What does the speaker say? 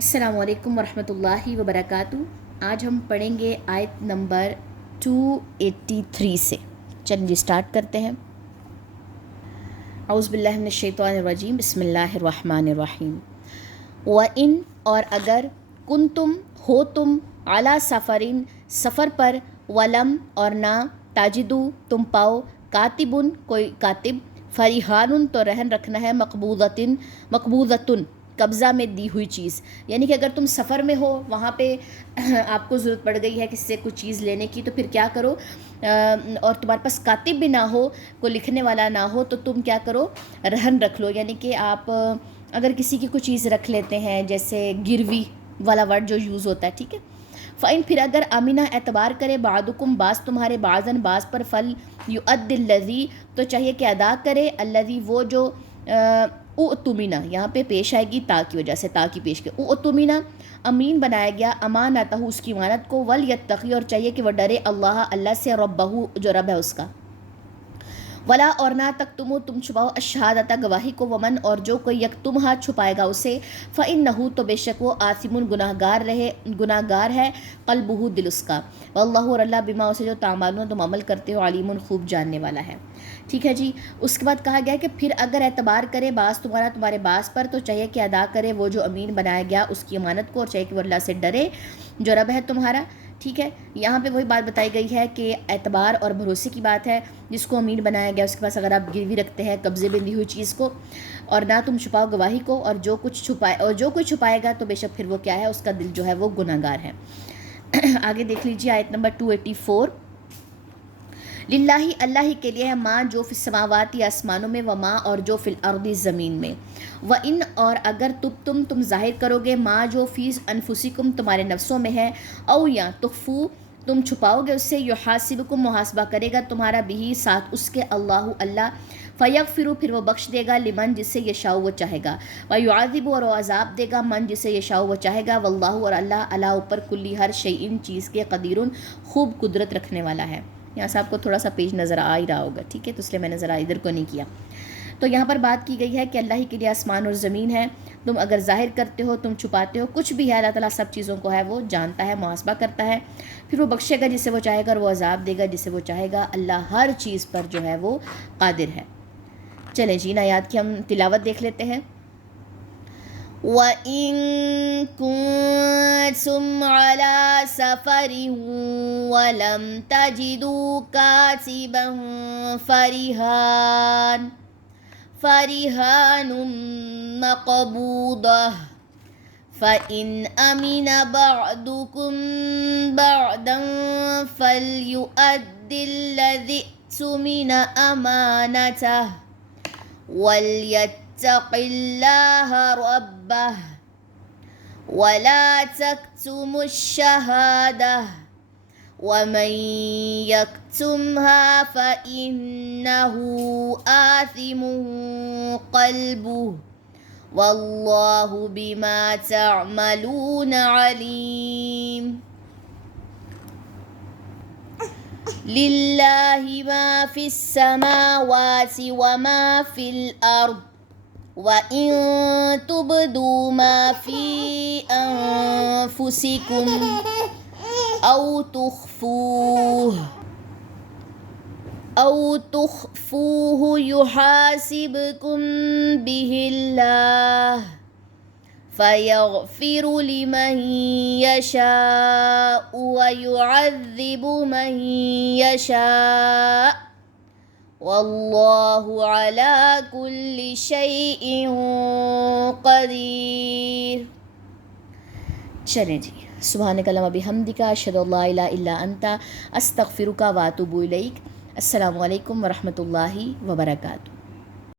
السلام علیکم ورحمۃ اللہ وبرکاتہ۔ آج ہم پڑھیں گے آیت نمبر 283 سے۔ چلیے اسٹارٹ کرتے ہیں۔ اعوذ باللہ من الشیطان الرجیم، بسم اللہ الرحمن الرحیم۔ وَإِن اور اگر کنتم ہو تم علی سفرین سفر پر، ولم اور نہ تاجدو تم پاؤ کاتبن کوئی کاتب، فریحان تو رہن رکھنا ہے، مقبوضتن قبضہ میں دی ہوئی چیز، یعنی کہ اگر تم سفر میں ہو، وہاں پہ آپ کو ضرورت پڑ گئی ہے کسی سے کچھ چیز لینے کی، تو پھر کیا کرو، اور تمہارے پاس کاتب بھی نہ ہو، کوئی لکھنے والا نہ ہو، تو تم کیا کرو، رہن رکھ لو۔ یعنی کہ آپ اگر کسی کی کوئی چیز رکھ لیتے ہیں، جیسے گروی والا ورڈ جو یوز ہوتا ہے، ٹھیک ہے۔ فَإِن پھر اگر امینہ اعتبار کرے بعضکم بعض تمہارے، بعضاً بعض پر، فل یؤد الذی تو چاہیے کہ ادا کرے، الذی وہ جو اؤتمنہ یہاں پہ پیش آئے گی تا کی وجہ سے، تا کی پیش کے، اؤتمنہ امین بنایا گیا، امانتہ اس کی امانت کو، ولیتقی اور چاہیے کہ وہ ڈرے اللہ سے، ربہ جو رب ہے اس کا، ولا اور نہ تکتمو تم چھپاؤ، الشہادۃ گواہی کو، ومن اور جو کوئی یکتمھا چھپائے گا اسے، فإنہ تو بے شک وہ آثم گناہ گار ہے، قلبہ دل اس کا، واللہ اور اللہ بما اسے جو تعملون تم عمل کرتے ہو، علیم خوب جاننے والا ہے۔ ٹھیک ہے جی۔ اس کے بعد کہا گیا کہ پھر اگر اعتبار کرے بعض تمہارے بعض پر، تو چاہیے کہ ادا کرے وہ جو امین بنایا گیا اس کی امانت کو، اور چاہیے کہ وہ اللہ سے ڈرے جو رب ہے تمہارا۔ ٹھیک ہے، یہاں پہ وہی بات بتائی گئی ہے کہ اعتبار اور بھروسے کی بات ہے، جس کو امین بنایا گیا اس کے پاس اگر آپ گروی رکھتے ہیں قبضے میں دی ہوئی چیز کو، اور نہ تم چھپاؤ گواہی کو، اور جو کوئی چھپائے گا تو بے شک پھر وہ کیا ہے، اس کا دل جو ہے وہ گناہ گار ہے۔ آگے دیکھ لیجیے آیت نمبر 284۔ للہ اللہ ہی کے لیے ہے، ماں جو فی السماوات آسمانوں میں، وما اور جو فی الارض زمین میں، وان اور اگر تم ظاہر کرو گے، ماں جو فی انفسکم تمہارے نفسوں میں ہے، او یا تخفو تم چھپاؤ گے اس سے، یحاسبکم محاسبہ کرے گا تمہارا، بھی ساتھ اس کے، اللہ فیغفر پھر وہ بخش دے گا، لمن جسے یشاء وہ چاہے گا، ویعذب اور وہ عذاب دے گا، من جسے یشاء وہ چاہے گا، واللہ اور اللہ علی اوپر کلی ہر شیء چیز کے، قدیر خوب قدرت رکھنے والا ہے۔ یہاں سے آپ کو تھوڑا سا پیج نظر آ ہی رہا ہوگا، ٹھیک ہے، تو اس لیے میں نے ذرا ادھر کو نہیں کیا۔ تو یہاں پر بات کی گئی ہے کہ اللہ ہی کے لیے آسمان اور زمین ہے، تم اگر ظاہر کرتے ہو، تم چھپاتے ہو، کچھ بھی ہے، اللہ تعالیٰ سب چیزوں کو ہے وہ جانتا ہے، محاسبہ کرتا ہے، پھر وہ بخشے گا جسے وہ چاہے گا، اور وہ عذاب دے گا جسے وہ چاہے گا، اللہ ہر چیز پر جو ہے وہ قادر ہے۔ چلیں جی، ان آیات کی ہم تلاوت دیکھ لیتے ہیں۔ وَإِن كُنتُمْ عَلَى سَفَرٍ وَلَمْ تَجِدُوا كَاتِبًا فَرِهَانٌ مَّقْبُوضَةٌ فَإِنْ أَمِنَ بَعْضُكُمْ بَعْضًا فَلْيُؤَدِّ الَّذِي اؤْتُمِنَ أَمَانَتَهُ وَلْيَتَّقِ اللَّهَ رَبَّهُ وَلَا تَكْتُمُوا الشَّهَادَةَ وَمَن يَكْتُمْهَا فَإِنَّهُ آثِمٌ قَلْبُهُ وَاللَّهُ بِمَا تَعْمَلُونَ عَلِيمٌ۔ لِلَّهِ مَا فِي السَّمَاوَاتِ وَمَا فِي الْأَرْضِ وَإِن تُبْدُوا مَا فِي أَنفُسِكُمْ أَوْ تُخْفُوهُ يُحَاسِبْكُم بِهِ اللَّهُ فَيَغْفِرُ لِمَن يَشَاءُ وَيُعَذِّبُ مَن يَشَاءُ وَاللَّهُ عَلَى كُلِّ شَيْءٍ قَدِيرٌ۔ چلیں جی، سبحانک اللہم وبحمدک، اشہد ان لا الہ الا انت، استغفرک واتوب الیک۔ السلام علیکم ورحمۃ اللہ وبرکاتہ۔